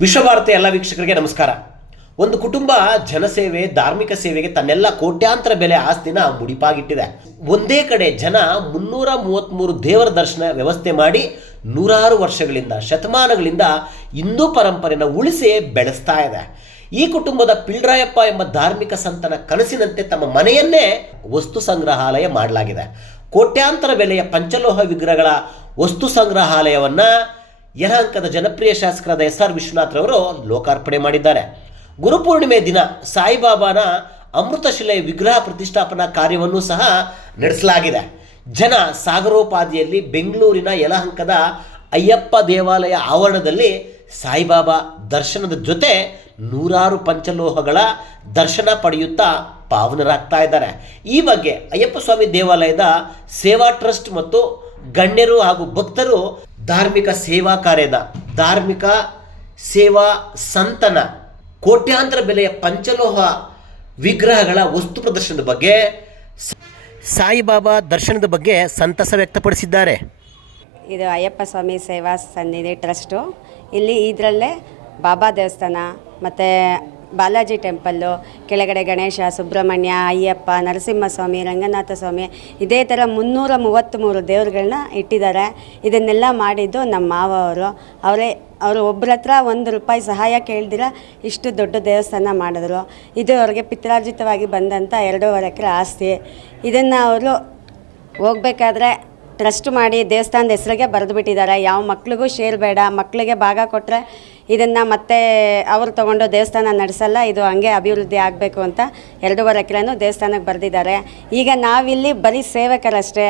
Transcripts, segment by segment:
ವಿಶ್ವಭಾರತಿ ಎಲ್ಲ ವೀಕ್ಷಕರಿಗೆ ನಮಸ್ಕಾರ. ಒಂದು ಕುಟುಂಬ ಜನಸೇವೆ, ಧಾರ್ಮಿಕ ಸೇವೆಗೆ ತನ್ನೆಲ್ಲ ಕೋಟ್ಯಾಂತರ ಬೆಲೆ ಆಸ್ತಿನ ಮುಡಿಪಾಗಿಟ್ಟಿದೆ. ಒಂದೇ ಕಡೆ ಜನ ಮುನ್ನೂರ ಮೂವತ್ತ್ಮೂರು ದೇವರ ದರ್ಶನ ವ್ಯವಸ್ಥೆ ಮಾಡಿ ನೂರಾರು ವರ್ಷಗಳಿಂದ, ಶತಮಾನಗಳಿಂದ ಹಿಂದೂ ಪರಂಪರೆನ ಉಳಿಸಿ ಬೆಳೆಸ್ತಾ ಇದೆ. ಈ ಕುಟುಂಬದ ಪಿಳ್ರಾಯಪ್ಪ ಎಂಬ ಧಾರ್ಮಿಕ ಸಂತನ ಕನಸಿನಂತೆ ತಮ್ಮ ಮನೆಯನ್ನೇ ವಸ್ತು ಸಂಗ್ರಹಾಲಯ ಮಾಡಲಾಗಿದೆ. ಕೋಟ್ಯಾಂತರ ಬೆಲೆಯ ಪಂಚಲೋಹ ವಿಗ್ರಹಗಳ ವಸ್ತು ಸಂಗ್ರಹಾಲಯವನ್ನ ಯಲಹಂಕದ ಜನಪ್ರಿಯ ಶಾಸಕರಾದ ಎಸ್ ಆರ್ ವಿಶ್ವನಾಥ್ರವರು ಲೋಕಾರ್ಪಣೆ ಮಾಡಿದ್ದಾರೆ. ಗುರುಪೂರ್ಣಿಮೆ ದಿನ ಸಾಯಿಬಾಬಾನ ಅಮೃತಶಿಲೆಯ ವಿಗ್ರಹ ಪ್ರತಿಷ್ಠಾಪನಾ ಕಾರ್ಯವನ್ನು ಸಹ ನಡೆಸಲಾಗಿದೆ. ಜನ ಸಾಗರೋಪಾದಿಯಲ್ಲಿ ಬೆಂಗಳೂರಿನ ಯಲಹಂಕದ ಅಯ್ಯಪ್ಪ ದೇವಾಲಯ ಆವರಣದಲ್ಲಿ ಸಾಯಿಬಾಬಾ ದರ್ಶನದ ಜೊತೆ ನೂರಾರು ಪಂಚಲೋಹಗಳ ದರ್ಶನ ಪಡೆಯುತ್ತಾ ಪಾವನರಾಗ್ತಾ ಇದ್ದಾರೆ. ಈ ಬಗ್ಗೆ ಅಯ್ಯಪ್ಪ ಸ್ವಾಮಿ ದೇವಾಲಯದ ಸೇವಾ ಟ್ರಸ್ಟ್ ಮತ್ತು ಗಣ್ಯರು ಹಾಗೂ ಭಕ್ತರು ಧಾರ್ಮಿಕ ಸೇವಾ ಕಾರ್ಯದ, ಧಾರ್ಮಿಕ ಸೇವಾ ಸಂತನ, ಕೋಟ್ಯಾಂತರ ಬೆಲೆಯ ಪಂಚಲೋಹ ವಿಗ್ರಹಗಳ ವಸ್ತು ಪ್ರದರ್ಶನದ ಬಗ್ಗೆ ಸಾಯಿಬಾಬಾ ದರ್ಶನದ ಬಗ್ಗೆ ಸಂತಸ ವ್ಯಕ್ತಪಡಿಸಿದ್ದಾರೆ. ಇದು ಅಯ್ಯಪ್ಪ ಸ್ವಾಮಿ ಸೇವಾ ಸನ್ನಿಧಿ ಟ್ರಸ್ಟು. ಇಲ್ಲಿ ಇದರಲ್ಲೇ ಬಾಬಾ ದೇವಸ್ಥಾನ, ಮತ್ತು ಬಾಲಾಜಿ ಟೆಂಪಲ್ಲು, ಕೆಳಗಡೆ ಗಣೇಶ, ಸುಬ್ರಹ್ಮಣ್ಯ, ಅಯ್ಯಪ್ಪ, ನರಸಿಂಹಸ್ವಾಮಿ ರಂಗನಾಥ ಸ್ವಾಮಿ ಇದೇ ಥರ ಮುನ್ನೂರ ಮೂವತ್ತ್ಮೂರು ದೇವ್ರುಗಳನ್ನ ಇಟ್ಟಿದ್ದಾರೆ. ಇದನ್ನೆಲ್ಲ ಮಾಡಿದ್ದು ನಮ್ಮ ಮಾವ ಅವರು, ಅವರೇ ಅವರು ಒಬ್ಬರ ಹತ್ರ ಒಂದು ರೂಪಾಯಿ ಸಹಾಯ ಕೇಳ್ದಿರ ಇಷ್ಟು ದೊಡ್ಡ ದೇವಸ್ಥಾನ ಮಾಡಿದ್ರು. ಇದು ಅವ್ರಿಗೆ ಪಿತ್ರಾರ್ಜಿತವಾಗಿ ಬಂದಂಥ ಎರಡೂವರೆ ಎಕರೆ ಆಸ್ತಿ. ಇದನ್ನು ಅವರು ಹೋಗ್ಬೇಕಾದ್ರೆ ಟ್ರಸ್ಟ್ ಮಾಡಿ ದೇವಸ್ಥಾನದ ಹೆಸರಿಗೆ ಬರೆದು ಬಿಟ್ಟಿದ್ದಾರೆ ಯಾವ ಮಕ್ಳಿಗೂ ಶೇರ್ ಬೇಡ. ಮಕ್ಕಳಿಗೆ ಭಾಗ ಕೊಟ್ಟರೆ ಇದನ್ನು ಮತ್ತೆ ಅವರು ತಗೊಂಡು ದೇವಸ್ಥಾನ ನಡೆಸಲ್ಲ. ಇದು ಹಂಗೆ ಅಭಿವೃದ್ಧಿ ಆಗಬೇಕು ಅಂತ ಎರಡೂವರೆ ಎಕರೆನೂ ದೇವಸ್ಥಾನಕ್ಕೆ ಬರೆದಿದ್ದಾರೆ. ಈಗ ನಾವಿಲ್ಲಿ ಬರೀ ಸೇವಕರಷ್ಟೇ.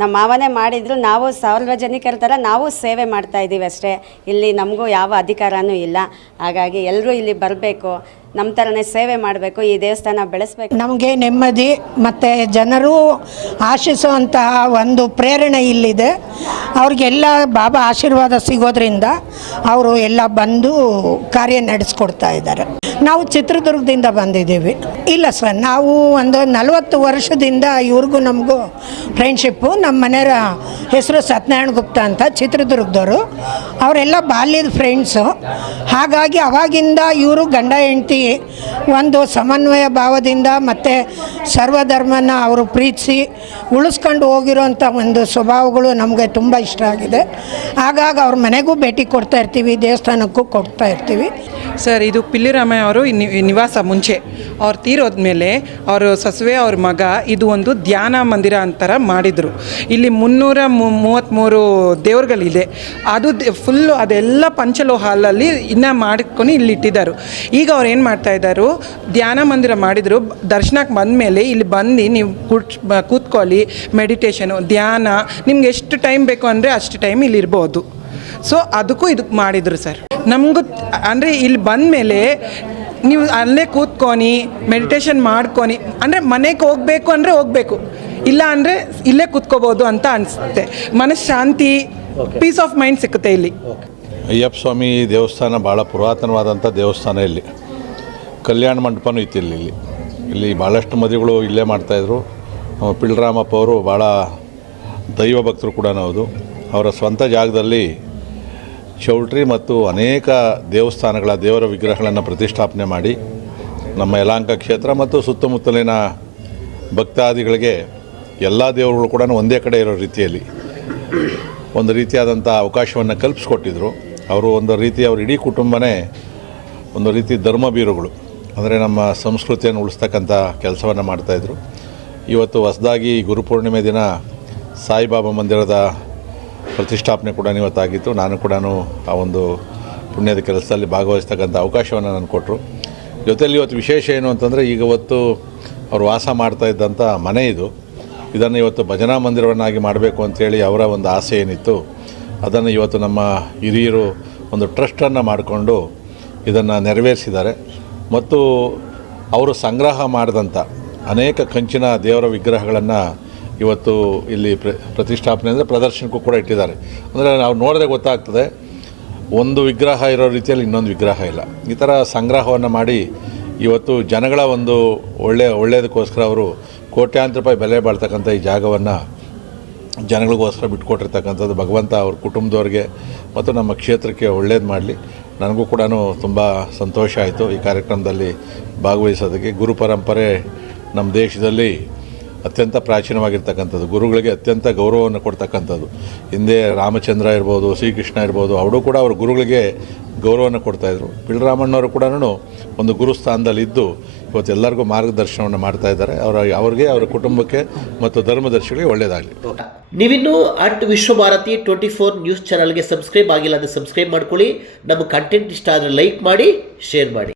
ನಮ್ಮ ಮಾವನೇ ಮಾಡಿದ್ರು, ನಾವು ಸಾರ್ವಜನಿಕರ ಥರ ನಾವು ಸೇವೆ ಮಾಡ್ತಾ ಇದ್ದೀವಿ ಅಷ್ಟೇ. ಇಲ್ಲಿ ನಮಗೂ ಯಾವ ಅಧಿಕಾರನೂ ಇಲ್ಲ. ಹಾಗಾಗಿ ಎಲ್ಲರೂ ಇಲ್ಲಿ ಬರಬೇಕು. ನಮ್ಮ ಥರನೇ ಸೇವೆ ಮಾಡಬೇಕು, ಈ ದೇವಸ್ಥಾನ ಬೆಳೆಸ್ಬೇಕು. ನಮಗೆ ನೆಮ್ಮದಿ, ಮತ್ತು ಜನರು ಆಶಿಸುವಂತಹ ಒಂದು ಪ್ರೇರಣೆ ಇಲ್ಲಿದೆ. ಅವ್ರಿಗೆಲ್ಲ ಬಾಬಾ ಆಶೀರ್ವಾದ ಸಿಗೋದ್ರಿಂದ ಅವರು ಎಲ್ಲ ಬಂದು ಕಾರ್ಯ ನಡೆಸ್ಕೊಡ್ತಾ ಇದ್ದಾರೆ. ನಾವು ಚಿತ್ರದುರ್ಗದಿಂದ ಬಂದಿದ್ದೀವಿ. ಇಲ್ಲ ಸರ್, ನಾವು ಒಂದು ನಲವತ್ತು ವರ್ಷದಿಂದ ಇವ್ರಿಗೂ ನಮಗೂ ಫ್ರೆಂಡ್ಶಿಪ್ಪು ನಮ್ಮ ಮನೆಯವರ ಹೆಸರು ಸತ್ಯನಾರಾಯಣ ಗುಪ್ತಾ ಅಂತ ಚಿತ್ರದುರ್ಗದವರು. ಅವರೆಲ್ಲ ಬಾಲ್ಯದ ಫ್ರೆಂಡ್ಸು ಹಾಗಾಗಿ ಅವಾಗಿಂದ ಇವರು ಗಂಡ, ಹೆಂಡತಿ ಒಂದು ಸಮನ್ವಯ ಭಾವದಿಂದ ಮತ್ತು ಸರ್ವಧರ್ಮನ ಅವರು ಪ್ರೀತಿಸಿ ಉಳಿಸ್ಕೊಂಡು ಹೋಗಿರೋಂಥ ಒಂದು ಸ್ವಭಾವಗಳು ನಮಗೆ ತುಂಬ ಇಷ್ಟ ಆಗಿದೆ. ಆಗಾಗ ಅವ್ರ ಮನೆಗೂ ಭೇಟಿ ಕೊಡ್ತಾ ಇರ್ತೀವಿ, ದೇವಸ್ಥಾನಕ್ಕೂ ಕೊಡ್ತಾ ಇರ್ತೀವಿ. ಸರ್, ಇದು ಪಿಲ್ಲಿರಾಮಯ್ಯ ಅವರು ನಿವಾಸ ಮುಂಚೆ. ಅವ್ರು ತೀರೋದ್ಮೇಲೆ ಅವರು ಸಸುವೆ ಅವ್ರ ಮಗ ಇದು ಒಂದು ಧ್ಯಾನ ಮಂದಿರ ಅಂತರ ಮಾಡಿದರು. ಇಲ್ಲಿ ಮುನ್ನೂರ ಮೂವತ್ತ್ಮೂರು ದೇವ್ರುಗಳಿದೆ. ಅದು ಫುಲ್ಲು ಅದೆಲ್ಲ ಪಂಚಲೋಹಾಲಲ್ಲಿ ಇನ್ನೂ ಮಾಡ್ಕೊಂಡು ಇಲ್ಲಿ ಇಟ್ಟಿದ್ದಾರೆ. ಈಗ ಅವ್ರು ಏನು ಮಾಡ್ತಾ ಇದ್ದರು ಧ್ಯಾನ ಮಂದಿರ ಮಾಡಿದ್ರು. ದರ್ಶನಕ್ಕೆ ಬಂದ ಮೇಲೆ ಇಲ್ಲಿ ಬಂದು ನೀವು ಕುಟ್ ಕೂತ್ಕೊಳ್ಳಿ ಮೆಡಿಟೇಷನು ಧ್ಯಾನ. ನಿಮ್ಗೆ ಎಷ್ಟು ಟೈಮ್ ಬೇಕು ಅಂದರೆ ಅಷ್ಟು ಟೈಮ್ ಇಲ್ಲಿ ಇರ್ಬೋದು. ಸೊ ಅದಕ್ಕೂ ಇದಕ್ಕೆ ಮಾಡಿದರು ಸರ್ ನಮಗೂ ಅಂದರೆ ಇಲ್ಲಿ ಬಂದ ಮೇಲೆ ನೀವು ಅಲ್ಲೇ ಕೂತ್ಕೊನಿ ಮೆಡಿಟೇಷನ್ ಮಾಡ್ಕೊನಿ. ಅಂದರೆ ಮನೆಗೆ ಹೋಗಬೇಕು ಅಂದರೆ ಹೋಗಬೇಕು. ಇಲ್ಲ ಅಂದರೆ ಇಲ್ಲೇ ಕೂತ್ಕೋಬೋದು ಅಂತ ಅನಿಸುತ್ತೆ. ಮನಃಶಾಂತಿ ಪೀಸ್ ಆಫ್ ಮೈಂಡ್ ಸಿಕ್ಕುತ್ತೆ ಇಲ್ಲಿ. ಅಯ್ಯಪ್ಪ ಸ್ವಾಮಿ ದೇವಸ್ಥಾನ ಭಾಳ ಪುರಾತನವಾದಂಥ ದೇವಸ್ಥಾನ ಇಲ್ಲಿ. ಕಲ್ಯಾಣ ಮಂಟಪನೂ ಇತ್ತು ಇಲ್ಲಿ. ಇಲ್ಲಿ ಇಲ್ಲಿ ಭಾಳಷ್ಟು ಮದುವೆಗಳು ಇಲ್ಲೇ ಮಾಡ್ತಾಯಿದ್ರು ಪಿಳ್ರಾಮಪ್ಪ ಅವರು ಭಾಳ ದೈವ ಭಕ್ತರು ಕೂಡ ಹೌದು. ಅವರ ಸ್ವಂತ ಜಾಗದಲ್ಲಿ ಚೌಲ್ಟ್ರಿ ಮತ್ತು ಅನೇಕ ದೇವಸ್ಥಾನಗಳ ದೇವರ ವಿಗ್ರಹಗಳನ್ನು ಪ್ರತಿಷ್ಠಾಪನೆ ಮಾಡಿ ನಮ್ಮ ಯಲಾಂಕ ಕ್ಷೇತ್ರ ಮತ್ತು ಸುತ್ತಮುತ್ತಲಿನ ಭಕ್ತಾದಿಗಳಿಗೆ ಎಲ್ಲ ದೇವರುಗಳು ಕೂಡ ಒಂದೇ ಕಡೆ ಇರೋ ರೀತಿಯಲ್ಲಿ ಒಂದು ರೀತಿಯಾದಂಥ ಅವಕಾಶವನ್ನು ಕಲ್ಪಿಸ್ಕೊಟ್ಟಿದ್ರು. ಅವರು ಒಂದು ರೀತಿ ಅವ್ರ ಇಡೀ ಕುಟುಂಬನೇ ಒಂದು ರೀತಿ ಧರ್ಮಬೀರುಗಳು ಅಂದರೆ ನಮ್ಮ ಸಂಸ್ಕೃತಿಯನ್ನು ಉಳಿಸ್ತಕ್ಕಂಥ ಕೆಲಸವನ್ನು ಮಾಡ್ತಾಯಿದ್ರು ಇವತ್ತು ಹೊಸದಾಗಿ ಗುರುಪೂರ್ಣಿಮೆ ದಿನ ಸಾಯಿಬಾಬಾ ಮಂದಿರದ ಪ್ರತಿಷ್ಠಾಪನೆ ಕೂಡ ಇವತ್ತಾಗಿತ್ತು ನಾನು ಕೂಡ ಆ ಒಂದು ಪುಣ್ಯದ ಕೆಲಸದಲ್ಲಿ ಭಾಗವಹಿಸ್ತಕ್ಕಂಥ ಅವಕಾಶವನ್ನು ನಾನು ಕೊಟ್ಟರು ಜೊತೆಯಲ್ಲಿ ಇವತ್ತು ವಿಶೇಷ ಏನು ಅಂತಂದರೆ ಈಗ ಇವತ್ತು ಅವರು ವಾಸ ಮಾಡ್ತಾ ಇದ್ದಂಥ ಮನೆ ಇದು. ಇದನ್ನು ಇವತ್ತು ಭಜನಾ ಮಂದಿರವನ್ನಾಗಿ ಮಾಡಬೇಕು ಅಂತೇಳಿ ಅವರ ಒಂದು ಆಸೆ ಏನಿತ್ತು, ಅದನ್ನು ಇವತ್ತು ನಮ್ಮ ಹಿರಿಯರು ಒಂದು ಟ್ರಸ್ಟನ್ನು ಮಾಡಿಕೊಂಡು ಇದನ್ನು ನೆರವೇರಿಸಿದ್ದಾರೆ. ಮತ್ತು ಅವರು ಸಂಗ್ರಹ ಮಾಡಿದಂಥ ಅನೇಕ ಕಂಚಿನ ದೇವರ ವಿಗ್ರಹಗಳನ್ನು ಇವತ್ತು ಇಲ್ಲಿ ಪ್ರ, ಪ್ರತಿಷ್ಠಾಪನೆ ಅಂದರೆ ಪ್ರದರ್ಶನಕ್ಕೂ ಕೂಡ ಇಟ್ಟಿದ್ದಾರೆ. ಅಂದರೆ ನಾವು ನೋಡಿದ್ರೆ ಗೊತ್ತಾಗ್ತದೆ, ಒಂದು ವಿಗ್ರಹ ಇರೋ ರೀತಿಯಲ್ಲಿ ಇನ್ನೊಂದು ವಿಗ್ರಹ ಇಲ್ಲ. ಈ ಥರ ಸಂಗ್ರಹವನ್ನು ಮಾಡಿ ಇವತ್ತು ಜನಗಳ ಒಂದು ಒಳ್ಳೆಯ ಒಳ್ಳೆಯದಕ್ಕೋಸ್ಕರ ಅವರು ಕೋಟ್ಯಾಂತರ ರೂಪಾಯಿ ಬೆಲೆ ಬಾಳ್ತಕ್ಕಂಥ ಈ ಜಾಗವನ್ನು ಜನಗಳಿಗೋಸ್ಕರ ಬಿಟ್ಕೊಟ್ಟಿರ್ತಕ್ಕಂಥದ್ದು ಭಗವಂತ ಅವ್ರ ಕುಟುಂಬದವ್ರಿಗೆ ಮತ್ತು ನಮ್ಮ ಕ್ಷೇತ್ರಕ್ಕೆ ಒಳ್ಳೇದು ಮಾಡಲಿ. ನನಗೂ ಕೂಡ ತುಂಬ ಸಂತೋಷ ಆಯಿತು ಈ ಕಾರ್ಯಕ್ರಮದಲ್ಲಿ ಭಾಗವಹಿಸೋದಕ್ಕೆ. ಗುರು ಪರಂಪರೆ ನಮ್ಮ ದೇಶದಲ್ಲಿ ಅತ್ಯಂತ ಪ್ರಾಚೀನವಾಗಿರ್ತಕ್ಕಂಥದ್ದು. ಗುರುಗಳಿಗೆ ಅತ್ಯಂತ ಗೌರವವನ್ನು ಕೊಡ್ತಕ್ಕಂಥದ್ದು. ಹಿಂದೆ ರಾಮಚಂದ್ರ ಇರ್ಬೋದು, ಶ್ರೀಕೃಷ್ಣ ಇರ್ಬೋದು, ಅವರು ಕೂಡ ಅವ್ರ ಗುರುಗಳಿಗೆ ಗೌರವವನ್ನು ಕೊಡ್ತಾಯಿದ್ರು. ಪಿಳ್ರಾಮಣ್ಣವರು ಕೂಡ ಒಂದು ಗುರು ಸ್ಥಾನದಲ್ಲಿ ಇದ್ದು ಇವತ್ತು ಎಲ್ಲರಿಗೂ ಮಾರ್ಗದರ್ಶನವನ್ನು ಮಾಡ್ತಾ ಇದ್ದಾರೆ. ಅವರ, ಅವ್ರಿಗೆ, ಅವರ ಕುಟುಂಬಕ್ಕೆ ಮತ್ತು ಧರ್ಮದರ್ಶಿಗಳಿಗೆ ಒಳ್ಳೆಯದಾಗಲಿ. ನೀವಿನ್ನೂ at Vishwabharati twenty four news ಚಾನಲ್ಗೆ ಸಬ್ಸ್ಕ್ರೈಬ್ ಆಗಿಲ್ಲ ಅಂದರೆ ಸಬ್ಸ್ಕ್ರೈಬ್ ಮಾಡ್ಕೊಳ್ಳಿ. ನಮ್ಮ ಕಂಟೆಂಟ್ ಇಷ್ಟ ಆದರೆ ಲೈಕ್ ಮಾಡಿ, ಶೇರ್ ಮಾಡಿ.